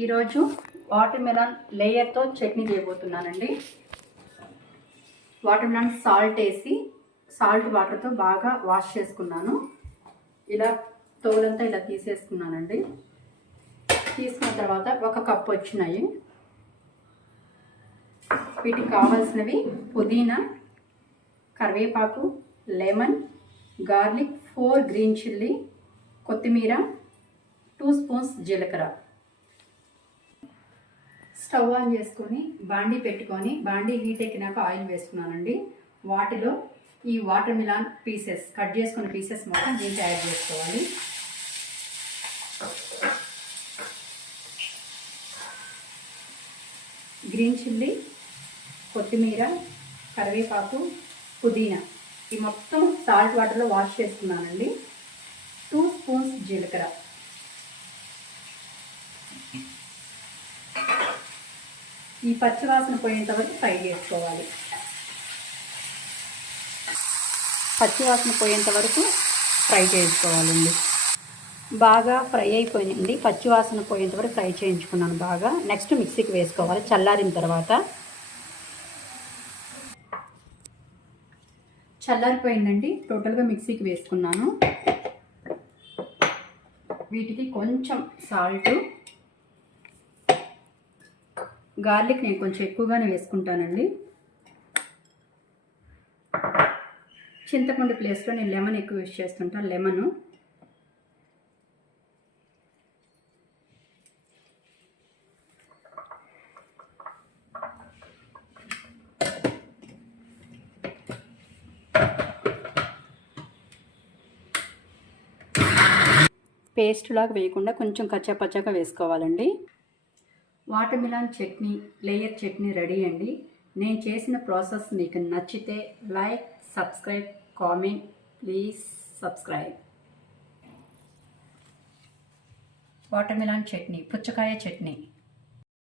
ఈరోజు water melon లేయర్తో చట్నీ చేయబోతున్నానండి. వాటర్ మెలన్ సాల్ట్ వేసి సాల్ట్ వాటర్తో బాగా వాష్ చేసుకున్నాను. ఇలా తోలంతా ఇలా తీసేసుకున్నానండి. తీసుకున్న తర్వాత 1 కప్పు వచ్చినాయి. వీటికి కావాల్సినవి పుదీనా, కరివేపాకు, లెమన్, గార్లిక్, 4 గ్రీన్ చిల్లీ, కొత్తిమీర, 2 స్పూన్స్ జీలకర్ర. స్టవ్ ఆన్ చేసుకొని బాండీ పెట్టుకొని బాండీ హీట్ ఎక్కినాక ఆయిల్ వేసుకున్నానండి. వాటిలో ఈ వాటర్ మిలాన్ పీసెస్ కట్ చేసుకున్న పీసెస్ మొత్తం దీంట్లో యాడ్ చేసుకోవాలి. గ్రీన్ చిల్లీ, కొత్తిమీర, కరివేపాకు, పుదీనా ఈ మొత్తం సాల్ట్ వాటర్లో వాష్ చేసుకున్నానండి. 2 స్పూన్స్ జీలకర్ర. ఈ పచ్చివాసన పోయేంత వరకు ఫ్రై చేసుకోవాలి. పచ్చివాసన పోయేంత వరకు ఫ్రై చేసుకోవాలండి. బాగా ఫ్రై అయిపోయింది. పచ్చివాసన పోయేంత వరకు ఫ్రై చేయించుకున్నాను బాగా. నెక్స్ట్ మిక్సీకి వేసుకోవాలి చల్లారిన తర్వాత. చల్లారిపోయిందండి. టోటల్గా మిక్సీకి వేసుకున్నాను. వీటికి కొంచెం సాల్ట్, గార్లిక్ నేను కొంచెం ఎక్కువగానే వేసుకుంటానండి. చింతపండు ప్లేస్లో నేను లెమన్ ఎక్కువ యూజ్ చేస్తుంటాను. లెమను, పేస్ట్ లాగా వేయకుండా కొంచెం కచ్చాపచ్చాగా వేసుకోవాలండి. Watermelon chutney, layer chutney ready అండి. నేను చేసిన ప్రాసెస్ మీకు నచ్చితే like, subscribe, comment, please subscribe. Watermelon chutney, పుచ్చకాయ చట్నీ.